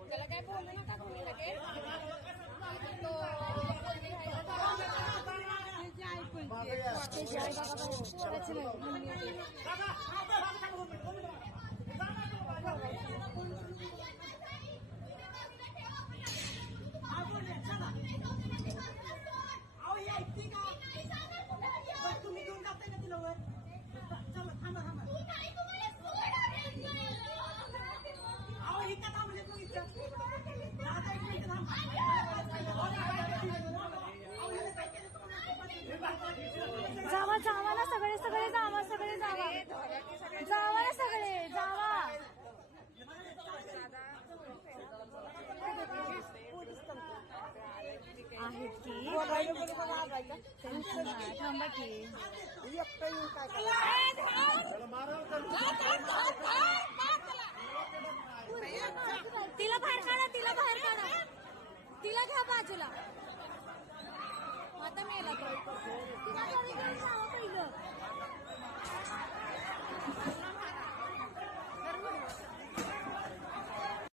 त्याला काय बोलू नका तुम्ही लगेच तुम्ही घेऊन जाताय ना तिला वर चला थांबा थांबा अहो इथं थांबले मग इथं दादा एक मिनिट थांबा जावा जावा ना सगळे सगळे जावा सगळे जावा जावा ना सगळे जावा आहेत की थांबा की तिला बाहेर काढा तिला बाहेर काढा तिला घ्या बाजूला आता मेला